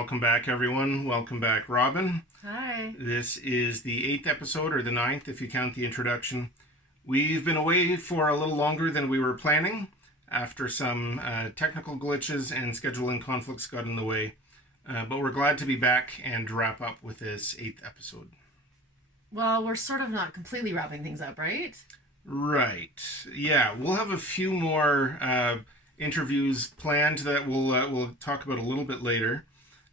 Welcome back, everyone. Welcome back, Robin. Hi. This is the 8th episode, or the 9th if you count the introduction. We've been away for a little longer than we were planning after some technical glitches and scheduling conflicts got in the way. But we're glad to be back and wrap up with this 8th episode. Well, we're sort of not completely wrapping things up, right? Right. Yeah, we'll have a few more interviews planned that we'll talk about a little bit later.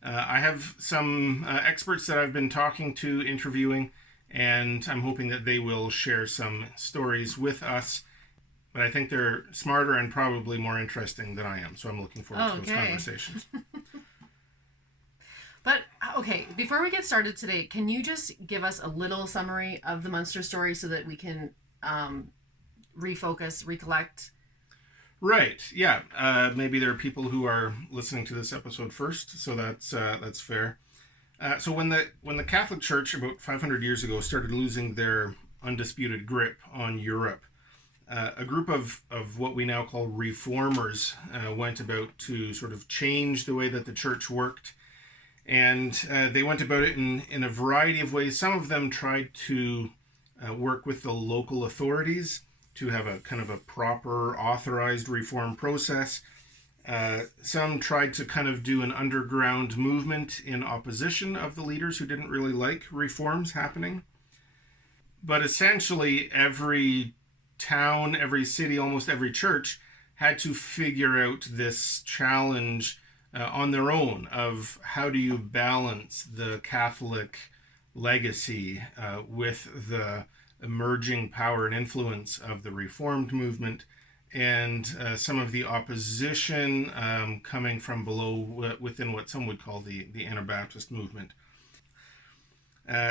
I have some experts that I've been talking to, interviewing, and I'm hoping that they will share some stories with us. But I think they're smarter and probably more interesting than I am, so I'm looking forward to those conversations. But, okay, before we get started today, can you just give us a little summary of the Munster story so that we can refocus, recollect? Right. Yeah. Maybe there are people who are listening to this episode first, so that's fair. So when the Catholic Church about 500 years ago started losing their undisputed grip on Europe, a group of what we now call reformers went about to sort of change the way that the church worked, and they went about it in a variety of ways. Some of them tried to work with the local authorities to have a kind of a proper authorized reform process. Some tried to kind of do an underground movement in opposition of the leaders who didn't really like reforms happening. But essentially every town, every city, almost every church had to figure out this challenge on their own of how do you balance the Catholic legacy with the emerging power and influence of the Reformed movement, and some of the opposition coming from below within what some would call the Anabaptist movement.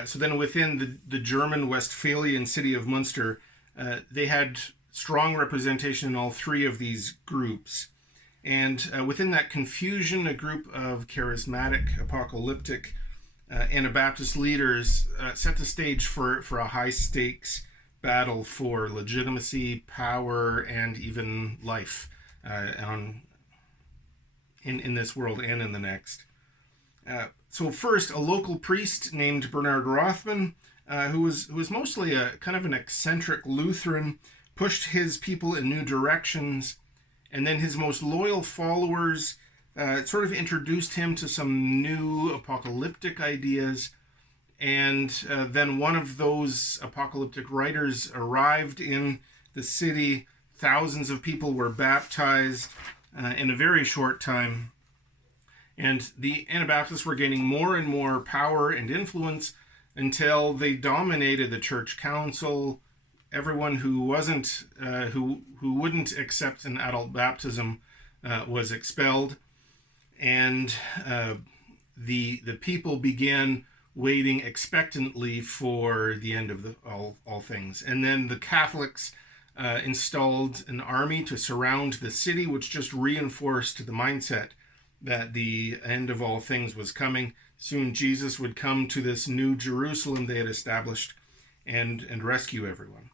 So then within the German Westphalian city of Munster, they had strong representation in all three of these groups. And within that confusion, a group of charismatic, apocalyptic Anabaptist leaders set the stage for a high-stakes battle for legitimacy, power, and even life in this world and in the next. So first, a local priest named Bernard Rothman, who was mostly a kind of an eccentric Lutheran, pushed his people in new directions, and then his most loyal followers sort of introduced him to some new apocalyptic ideas. And then one of those apocalyptic writers arrived in the city. Thousands of people were baptized in a very short time. And the Anabaptists were gaining more and more power and influence until they dominated the church council. Everyone who wasn't, who wouldn't accept an adult baptism was expelled. And the people began waiting expectantly for the end of all things. And then the Catholics installed an army to surround the city, which just reinforced the mindset that the end of all things was coming. Soon Jesus would come to this new Jerusalem they had established and rescue everyone.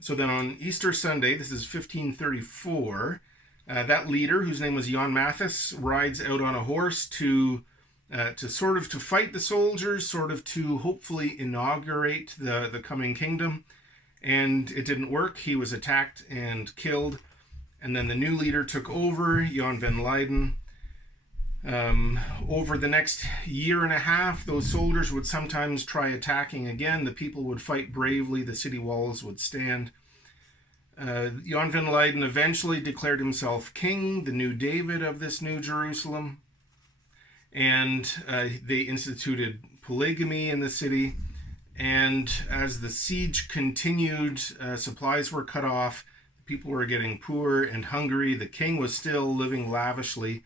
So then on Easter Sunday, this is 1534, that leader, whose name was Jan Mathis, rides out on a horse to fight the soldiers, sort of to hopefully inaugurate the coming kingdom. And it didn't work. He was attacked and killed. And then the new leader took over, Jan van Leyden. Over the next year and a half, those soldiers would sometimes try attacking again. The people would fight bravely. The city walls would stand. Jan van Leyden eventually declared himself king, the new David of this new Jerusalem. And they instituted polygamy in the city. And as the siege continued, supplies were cut off. People were getting poor and hungry. The king was still living lavishly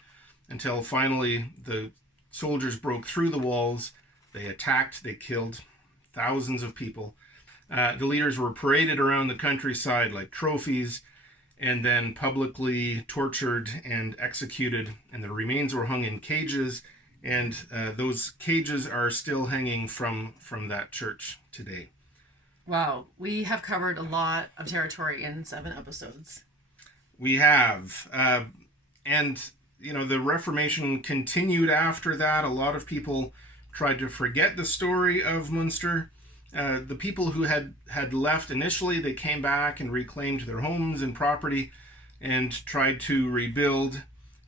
until finally the soldiers broke through the walls. They attacked, they killed thousands of people. The leaders were paraded around the countryside like trophies and then publicly tortured and executed, and the remains were hung in cages, and those cages are still hanging from that church today. Wow, we have covered a lot of territory in 7 episodes. We have. And the Reformation continued after that. A lot of people tried to forget the story of Munster. The people who had left initially, they came back and reclaimed their homes and property and tried to rebuild.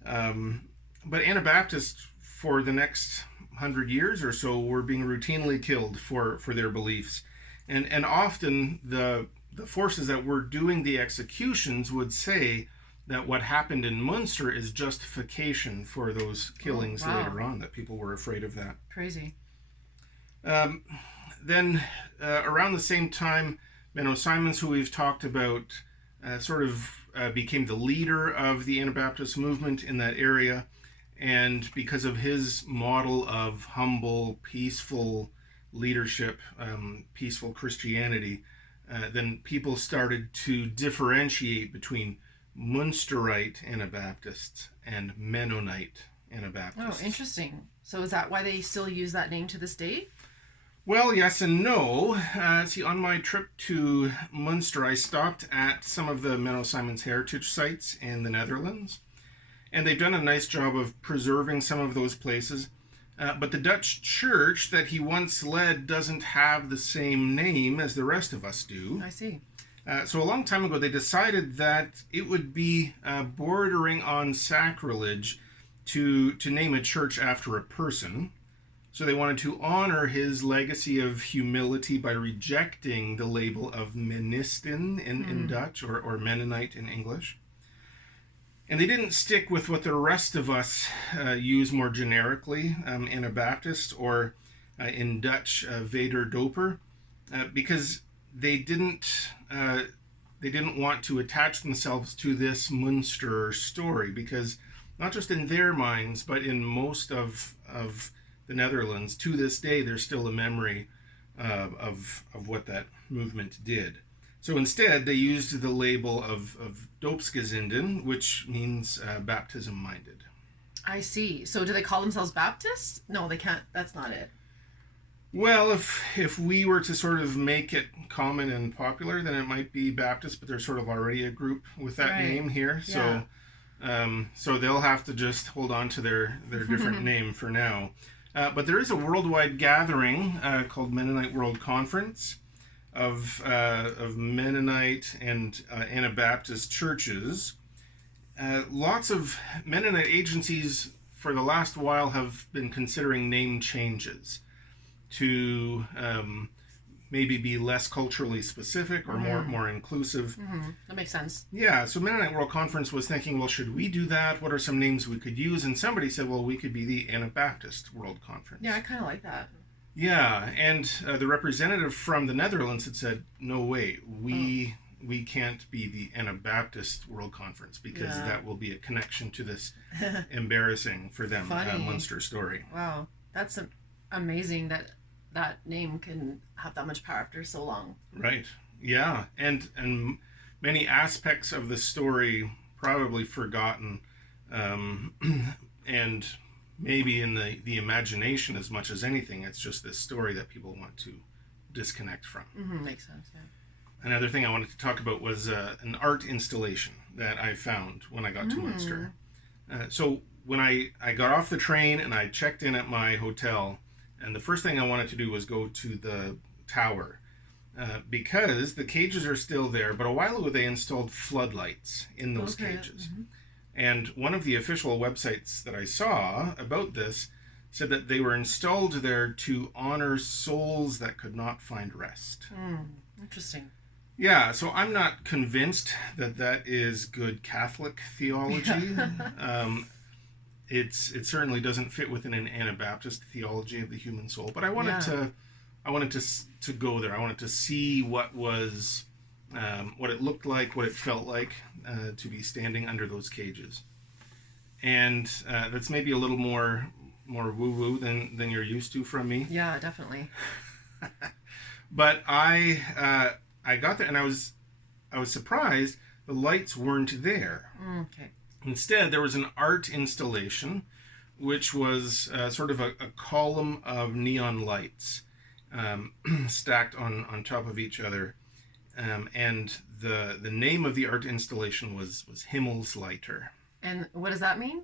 But Anabaptists, for the next 100 years or so, were being routinely killed for their beliefs. And often the forces that were doing the executions would say that what happened in Munster is justification for those killings later on, that people were afraid of that. Crazy. Then around the same time, Menno Simons, who we've talked about, became the leader of the Anabaptist movement in that area. And because of his model of humble, peaceful leadership, peaceful Christianity, then people started to differentiate between Munsterite Anabaptists and Mennonite Anabaptists. Oh, interesting. So is that why they still use that name to this day? Well, yes and no. See, on my trip to Munster, I stopped at some of the Menno Simons heritage sites in the Netherlands, and they've done a nice job of preserving some of those places. But the Dutch church that he once led doesn't have the same name as the rest of us do. I see. So a long time ago, they decided that it would be bordering on sacrilege to name a church after a person. So they wanted to honor his legacy of humility by rejecting the label of Menisten in Dutch or Mennonite in English. And they didn't stick with what the rest of us use more generically, Anabaptist, or in Dutch, Wederdoper, because they didn't want to attach themselves to this Munster story, because not just in their minds, but in most of the Netherlands, to this day, there's still a memory of what that movement did. So instead, they used the label of Doopsgezinden, which means baptism-minded. I see. So do they call themselves Baptists? No, they can't. That's not it. Well, if we were to sort of make it common and popular, then it might be Baptist, but there's sort of already a group with that name here. Yeah. So they'll have to just hold on to their different name for now. But there is a worldwide gathering called Mennonite World Conference of Mennonite and Anabaptist churches. Lots of Mennonite agencies for the last while have been considering name changes to maybe be less culturally specific or more inclusive. That makes sense. Yeah, so Mennonite World Conference was thinking, well, should we do that? What are some names we could use? And somebody said, well, we could be the Anabaptist World Conference. Yeah, I kind of like that. Yeah, and the representative from the Netherlands had said, no way, we can't be the Anabaptist World Conference, because that will be a connection to this embarrassing for them Munster story. Wow, that's amazing that that name can have that much power after so long. Right, yeah, and many aspects of the story probably forgotten, and maybe in the imagination as much as anything. It's just this story that people want to disconnect from. Makes sense, yeah. Another thing I wanted to talk about was an art installation that I found when I got to Munster. So when I got off the train and I checked in at my hotel, and the first thing I wanted to do was go to the tower, because the cages are still there, but a while ago they installed floodlights in those cages. And one of the official websites that I saw about this said that they were installed there to honor souls that could not find rest. Interesting. Yeah, so I'm not convinced that that is good Catholic theology. It certainly doesn't fit within an Anabaptist theology of the human soul. But I wanted to go there. I wanted to see what it looked like, what it felt like to be standing under those cages. And that's maybe a little more woo-woo than you're used to from me. Yeah, definitely. But I got there and I was surprised the lights weren't there. Okay. Instead, there was an art installation, which was sort of a column of neon lights stacked on top of each other. And the name of the art installation was Himmelsleiter. And what does that mean?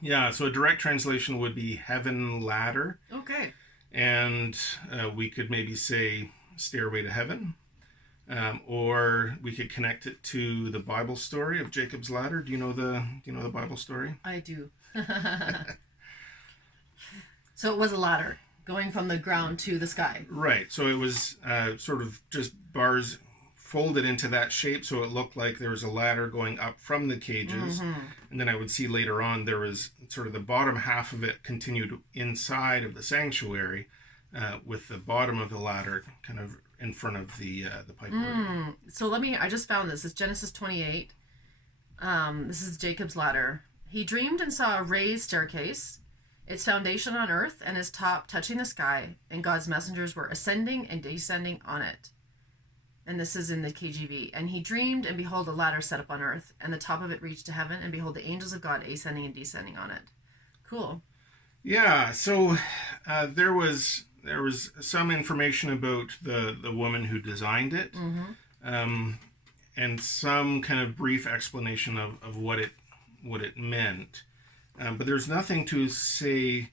Yeah, so a direct translation would be heaven ladder. Okay. And we could maybe say Stairway to Heaven. Or we could connect it to the Bible story of Jacob's ladder. Do you know the Bible story? I do. So it was a ladder going from the ground to the sky. Right. So it was sort of just bars folded into that shape, so it looked like there was a ladder going up from the cages. Mm-hmm. And then I would see later on there was sort of the bottom half of it continued inside of the sanctuary, with the bottom of the ladder kind of in front of the pipework. So I just found this. It's Genesis 28. This is Jacob's ladder. He dreamed and saw a raised staircase, its foundation on earth and its top touching the sky, and God's messengers were ascending and descending on it. And this is in the KJV. And he dreamed, and behold, a ladder set up on earth, and the top of it reached to heaven, and behold, the angels of God ascending and descending on it. Cool. Yeah, so there was some information about the woman who designed it, and some kind of brief explanation of what it meant. But there's nothing to say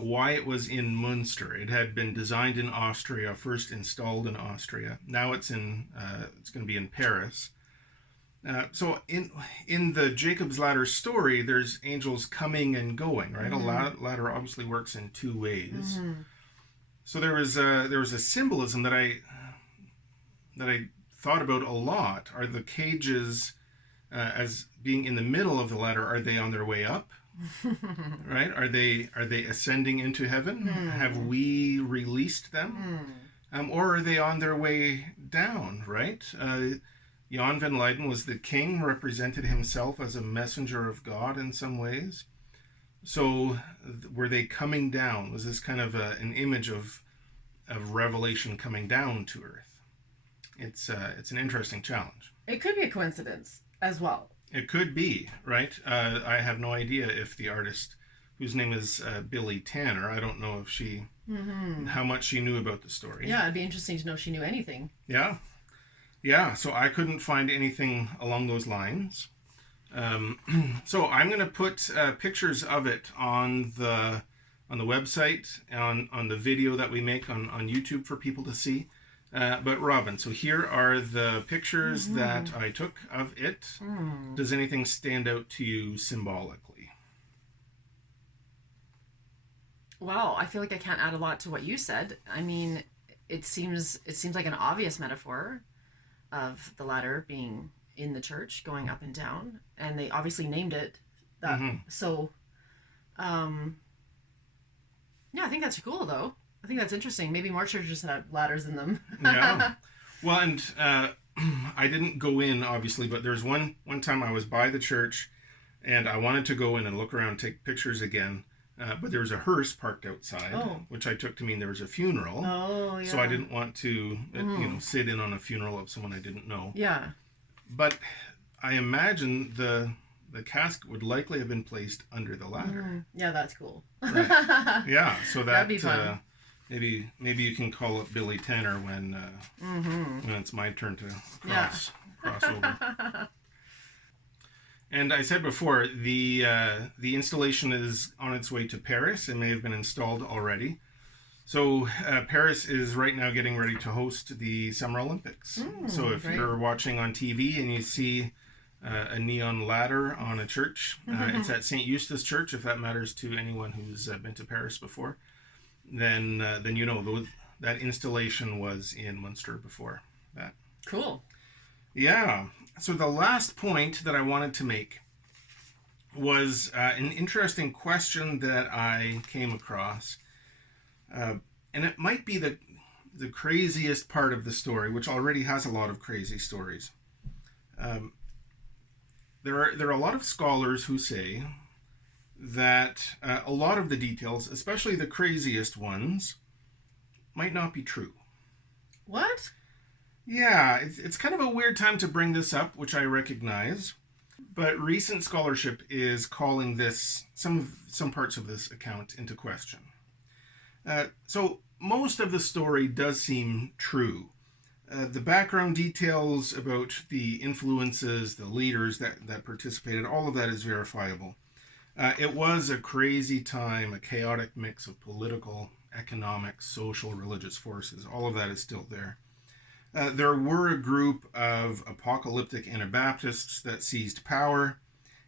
why it was in Munster. It had been designed in Austria, first installed in Austria. Now it's going to be in Paris. So in the Jacob's Ladder story, there's angels coming and going, right? A ladder obviously works in two ways. So there was a symbolism that I thought about a lot. Are the cages as being in the middle of the ladder? Are they on their way up? Right? Are they ascending into heaven? Have we released them? Or are they on their way down? Right? Jan van Leyden was the king, represented himself as a messenger of God in some ways. So were they coming down? Was this kind of an image of revelation coming down to earth? It's an interesting challenge. It could be a coincidence as well. It could be, right? I have no idea if the artist, whose name is Billy Tanner, I don't know if she, how much she knew about the story. Yeah, it'd be interesting to know if she knew anything. Yeah. So I couldn't find anything along those lines. So I'm going to put pictures of it on the website, on the video that we make on YouTube for people to see. But Robin, so here are the pictures that I took of it. Does anything stand out to you symbolically? Well, I feel like I can't add a lot to what you said. I mean, it seems like an obvious metaphor of the ladder being in the church, going up and down, and they obviously named it that. So, yeah, I think that's cool though. I think that's interesting. Maybe more churches have ladders in them. Yeah. Well, and I didn't go in, obviously, but there's one time I was by the church, and I wanted to go in and look around and take pictures again, but there was a hearse parked outside, which I took to mean there was a funeral. Oh, yeah. So I didn't want to, sit in on a funeral of someone I didn't know. Yeah. But I imagine the casket would likely have been placed under the ladder. Yeah, that's cool. Right. Yeah, so that'd be fun. Maybe you can call up Billy Tanner when it's my turn to cross over. And I said before, the installation is on its way to Paris. It may have been installed already. So Paris is right now getting ready to host the Summer Olympics. So if you're watching on TV and you see a neon ladder on a church, it's at St. Eustace Church, if that matters to anyone who's been to Paris before. Then you know that installation was in Munster before that. Cool. Yeah. So the last point that I wanted to make was an interesting question that I came across. And it might be the craziest part of the story, which already has a lot of crazy stories. There are a lot of scholars who say that a lot of the details, especially the craziest ones, might not be true. What? Yeah, it's kind of a weird time to bring this up, which I recognize, but recent scholarship is calling this some parts of this account into question. So most of the story does seem true. The background details about the influences, the leaders that participated, all of that is verifiable. It was a crazy time, a chaotic mix of political, economic, social, religious forces. All of that is still there. There were a group of apocalyptic Anabaptists that seized power,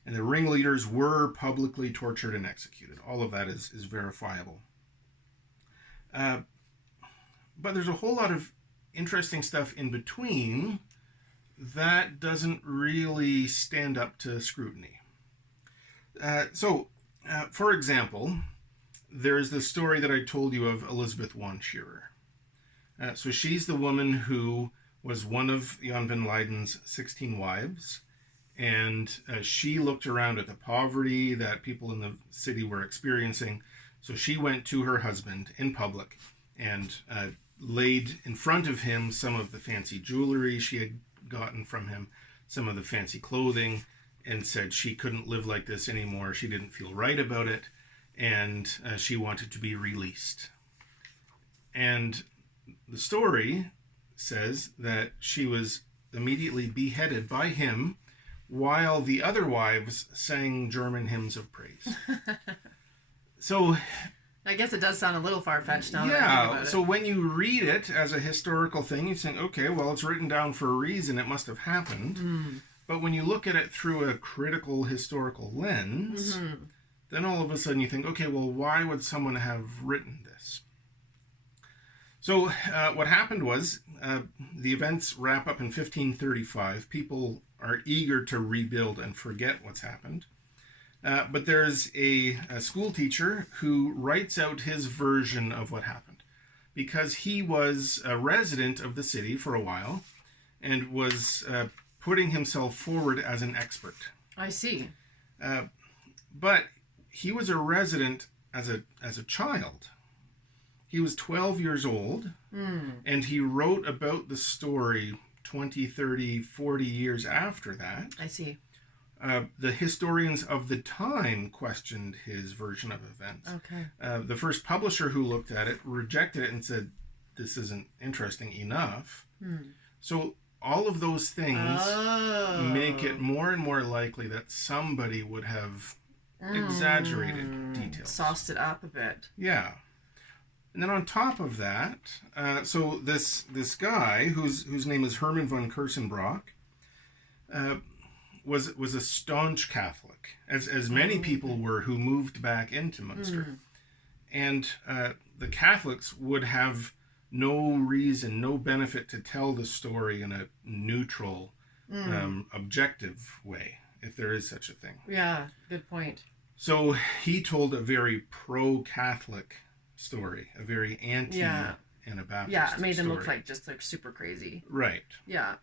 and the ringleaders were publicly tortured and executed. All of that is verifiable. But there's a whole lot of interesting stuff in between that doesn't really stand up to scrutiny. For example, there's the story that I told you of Elizabeth von Shearer. So she's the woman who was one of Jan van Leiden's 16 wives, and she looked around at the poverty that people in the city were experiencing. So she went to her husband in public and laid in front of him some of the fancy jewelry she had gotten from him, some of the fancy clothing, and said she couldn't live like this anymore. She didn't feel right about it, and she wanted to be released. And the story says that she was immediately beheaded by him while the other wives sang German hymns of praise. So I guess it does sound a little far-fetched now. Yeah, so when you read it as a historical thing, you think, okay, well, it's written down for a reason, it must have happened. Mm. But when you look at it through a critical historical lens, then all of a sudden you think, okay, well, why would someone have written this? So what happened was the events wrap up in 1535. People are eager to rebuild and forget what's happened. But there's a school teacher who writes out his version of what happened because he was a resident of the city for a while and was putting himself forward as an expert. I see. But he was a resident as a child. He was 12 years old, and he wrote about the story 20, 30, 40 years after that. I see. The historians of the time questioned his version of events. Okay. The first publisher who looked at it rejected it and said, this isn't interesting enough. So all of those things make it more and more likely that somebody would have exaggerated details. Sauced it up a bit. Yeah. And then on top of that, so this guy, whose name is Herman von Kersenbrock, was a staunch Catholic, as many people were who moved back into Munster. And the Catholics would have no reason, no benefit to tell the story in a neutral, objective way, if there is such a thing. Yeah, good point. So he told a very pro-Catholic story, a very anti-Anabaptist Yeah, it made them story. look like just like super crazy. Right. Yeah.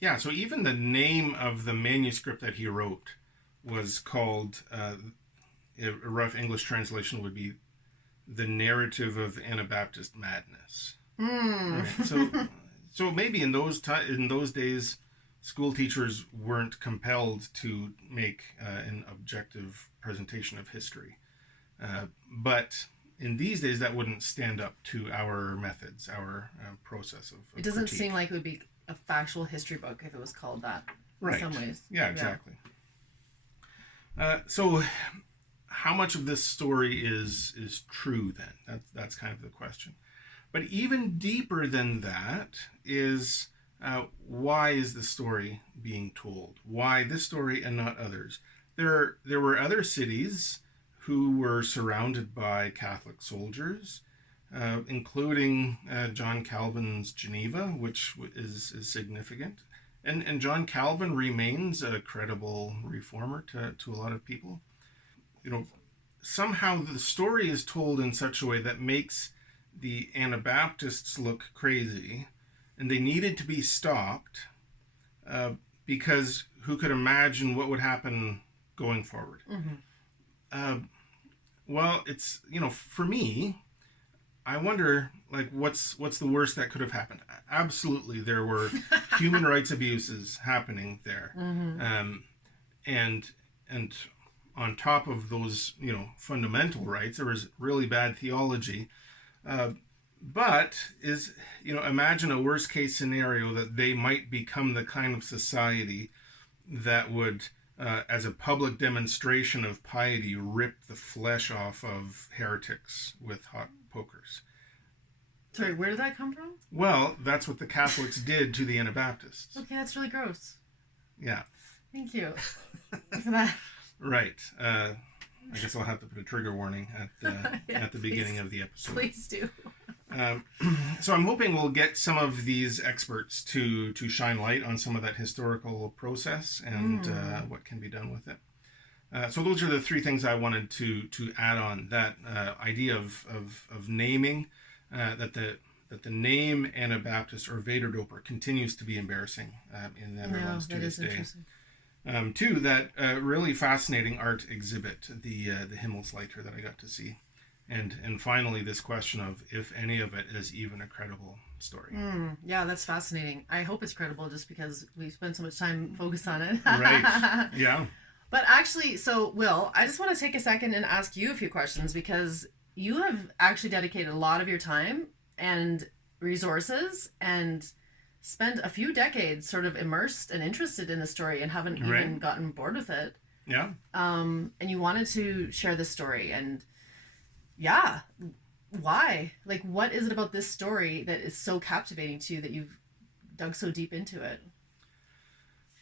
Yeah, so even the name of the manuscript that he wrote was called, a rough English translation would be The Narrative of Anabaptist Madness. Right? So maybe in those days, school teachers weren't compelled to make an objective presentation of history. But in these days, that wouldn't stand up to our methods, our process of It doesn't critique. seem like it would be a factual history book if it was called that. Right. In some ways. Yeah, exactly. So how much of this story is true then? That's kind of the question. But even deeper than that is why is the story being told? Why this story and not others? There were other cities who were surrounded by Catholic soldiers, including John Calvin's Geneva, which is significant. And John Calvin remains a credible reformer to a lot of people. You know, somehow the story is told in such a way that makes the Anabaptists look crazy, and they needed to be stopped because who could imagine what would happen going forward? Well, it's, for me, I wonder, what's the worst that could have happened? Absolutely, there were human rights abuses happening there, and on top of those, fundamental rights, there was really bad theology. But imagine a worst case scenario that they might become the kind of society that would as a public demonstration of piety, rip the flesh off of heretics with hot pokers. Sorry, where did that come from? Well, that's what the Catholics did to the Anabaptists. Okay, that's really gross. Yeah. Thank you for that. Right. I guess I'll have to put a trigger warning at the beginning of the episode. Please do. So I'm hoping we'll get some of these experts to shine light on some of that historical process and what can be done with it. So those are the three things I wanted to add on. That idea of naming, that the name Anabaptist or Vaderdoper continues to be embarrassing in the Netherlands to this day. Two, that really fascinating art exhibit, the Himmelsleiter that I got to see. And finally, this question of if any of it is even a credible story. Yeah, that's fascinating. I hope it's credible just because we spent so much time focused on it. Right. Yeah. But actually, so Will, I just want to take a second and ask you a few questions because you have actually dedicated a lot of your time and resources and spent a few decades sort of immersed and interested in the story and haven't even gotten bored with it. Yeah. And you wanted to share this story and yeah, why? Like, what is it about this story that is so captivating to you that you've dug so deep into it?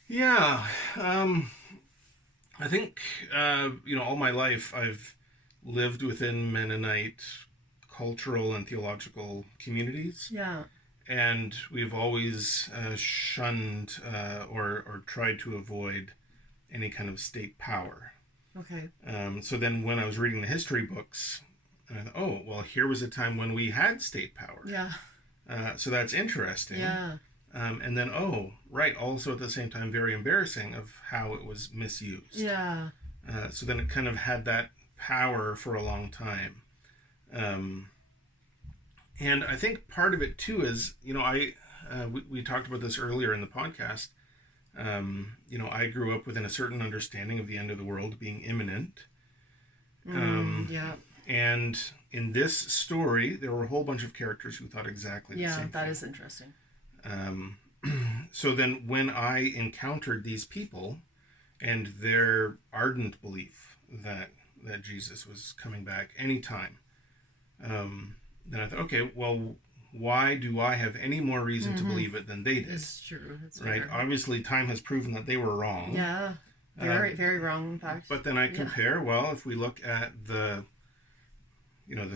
Yeah. I think, all my life I've lived within Mennonite cultural and theological communities. Yeah. And we've always shunned or tried to avoid any kind of state power. Okay. So then when I was reading the history books, I thought, oh, well, here was a time when we had state power. Yeah. So that's interesting. Yeah. And then, also at the same time, very embarrassing of how it was misused. Yeah. So then it kind of had that power for a long time. And I think part of it too is, we talked about this earlier in the podcast. I grew up within a certain understanding of the end of the world being imminent. Yeah. And in this story, there were a whole bunch of characters who thought exactly the same thing. Yeah, that is interesting. So then when I encountered these people and their ardent belief that Jesus was coming back anytime, then I thought, okay, well, why do I have any more reason to believe it than they did? It's true. It's right. fair. Obviously, time has proven that they were wrong. Yeah. Very, very wrong, in fact. But then I compare, if we look at the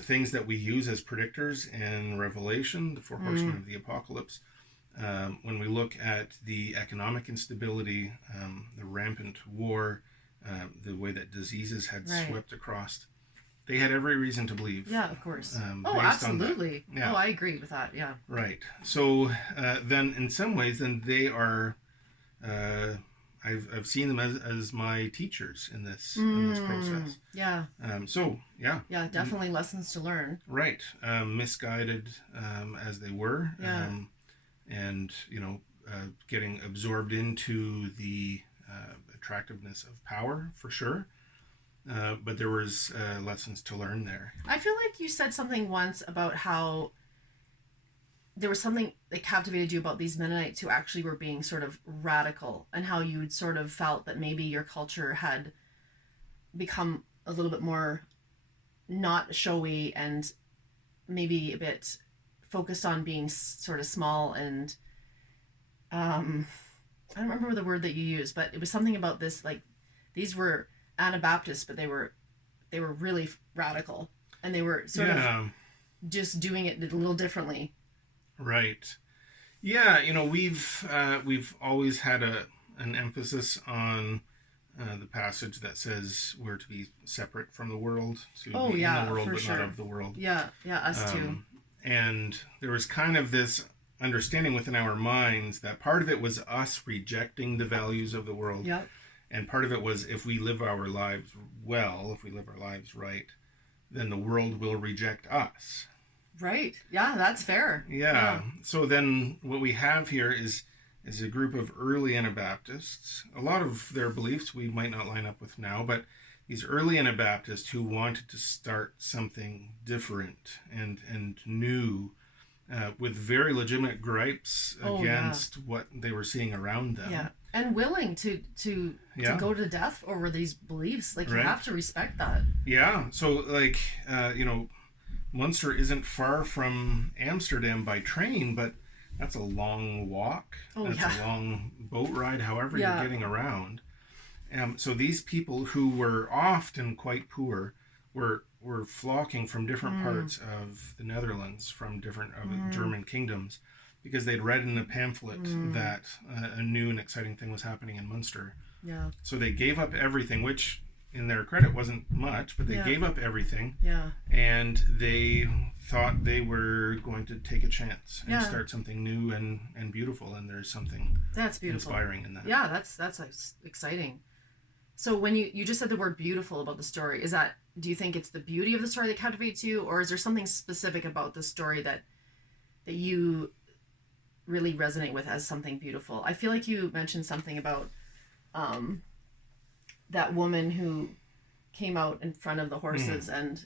things that we use as predictors in Revelation, the four horsemen of the apocalypse, when we look at the economic instability, the rampant war, the way that diseases had swept across, they had every reason to believe. Yeah, of course. Absolutely. Yeah. Oh, I agree with that. Yeah. Right. So then, in some ways, they are. I've seen them as my teachers in this process. Yeah. Yeah, definitely lessons to learn. Right. Misguided as they were. Yeah. And getting absorbed into the attractiveness of power for sure. But there was lessons to learn there. I feel like you said something once about how there was something that captivated you about these Mennonites who actually were being sort of radical, and how you'd sort of felt that maybe your culture had become a little bit more not showy and maybe a bit focused on being sort of small and I don't remember the word that you used, but it was something about this, like these were Anabaptists, but they were really radical, and they were sort of just doing it a little differently. Right. Yeah, we've always had an emphasis on the passage that says we're to be separate from the world, to be in the world but not of the world. Yeah, us too. And there was kind of this understanding within our minds that part of it was us rejecting the values of the world. Yep. And part of it was if we live our lives well, if we live our lives right, then the world will reject us. Right. Yeah, that's fair. Yeah. So then what we have here is a group of early Anabaptists. A lot of their beliefs we might not line up with now, but these early Anabaptists who wanted to start something different and new, with very legitimate gripes against what they were seeing around them. Yeah. And willing to go to death over these beliefs. Like, you have to respect that. Yeah. So, like, Munster isn't far from Amsterdam by train, but that's a long walk. That's a long boat ride, however you're getting around. So these people who were often quite poor were flocking from different parts of the Netherlands, from different German kingdoms, because they'd read in a pamphlet that a new and exciting thing was happening in Munster. Yeah. So they gave up everything, which in their credit wasn't much, but they gave up everything. Yeah. And they thought they were going to take a chance and start something new and beautiful. And there's something that's beautiful, inspiring in that. Yeah, that's exciting. So when you just said the word beautiful about the story, do you think it's the beauty of the story that captivates you, or is there something specific about the story that you really resonate with as something beautiful? I feel like you mentioned something about that woman who came out in front of the horses and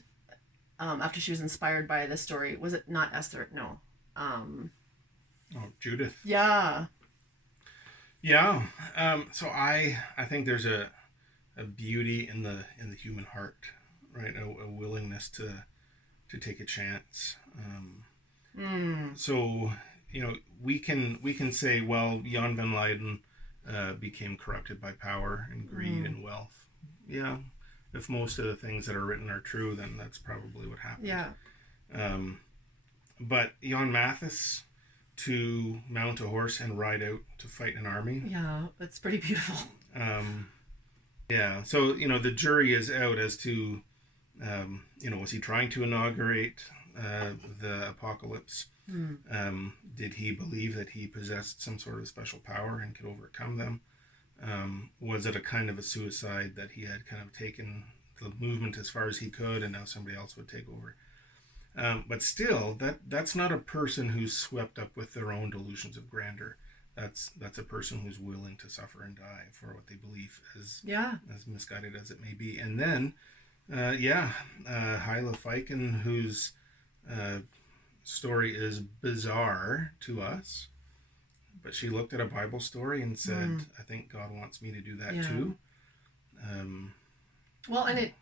after she was inspired by the story. Was it not Esther? No. Judith. Yeah. Yeah. So I think there's a beauty in the human heart, right? A willingness to take a chance. So, we can say, well, Jan van Leyden became corrupted by power and greed and wealth. Yeah. If most of the things that are written are true, then that's probably what happened. Yeah. But Jan Mathis, to mount a horse and ride out to fight an army. Yeah, that's pretty beautiful. Yeah. So, the jury is out as to, was he trying to inaugurate the apocalypse? Did he believe that he possessed some sort of special power and could overcome them? Was it a kind of a suicide that he had kind of taken the movement as far as he could and now somebody else would take over? But still, that's not a person who's swept up with their own delusions of grandeur. That's a person who's willing to suffer and die for what they believe, as misguided as it may be. And then, Hyla Fiken, whose story is bizarre to us, but she looked at a Bible story and said, I think God wants me to do that too. Well, and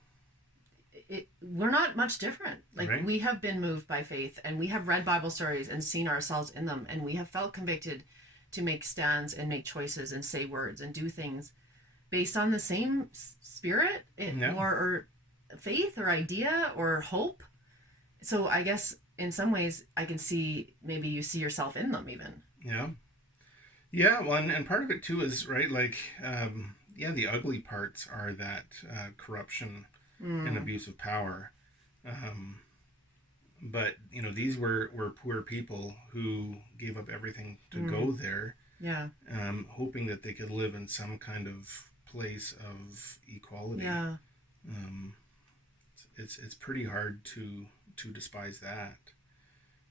we're not much different. Like, we have been moved by faith, and we have read Bible stories and seen ourselves in them, and we have felt convicted to make stands and make choices and say words and do things based on the same spirit or faith or idea or hope. So I guess in some ways I can see, maybe you see yourself in them even. Yeah, well, and part of it too is, right, like, the ugly parts are that corruption and abuse of power. But, these were poor people who gave up everything to go there. Yeah. Hoping that they could live in some kind of place of equality. Yeah. It's pretty hard to despise that.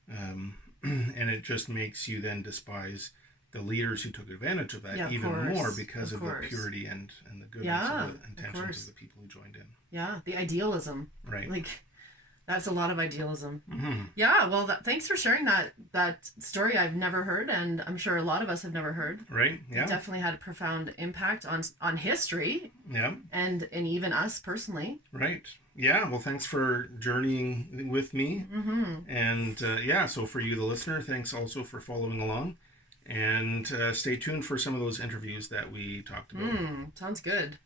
And it just makes you then despise the leaders who took advantage of that even more because of the purity and the goodness of the intentions of the people who joined in. Yeah, the idealism. Right. Like, that's a lot of idealism. Mm-hmm. Yeah, well, thanks for sharing that story I've never heard, and I'm sure a lot of us have never heard. Right, yeah. It definitely had a profound impact on history. Yeah. And even us personally. Right. Yeah, well, thanks for journeying with me. Mm-hmm. And so for you, the listener, thanks also for following along. And stay tuned for some of those interviews that we talked about. Sounds good.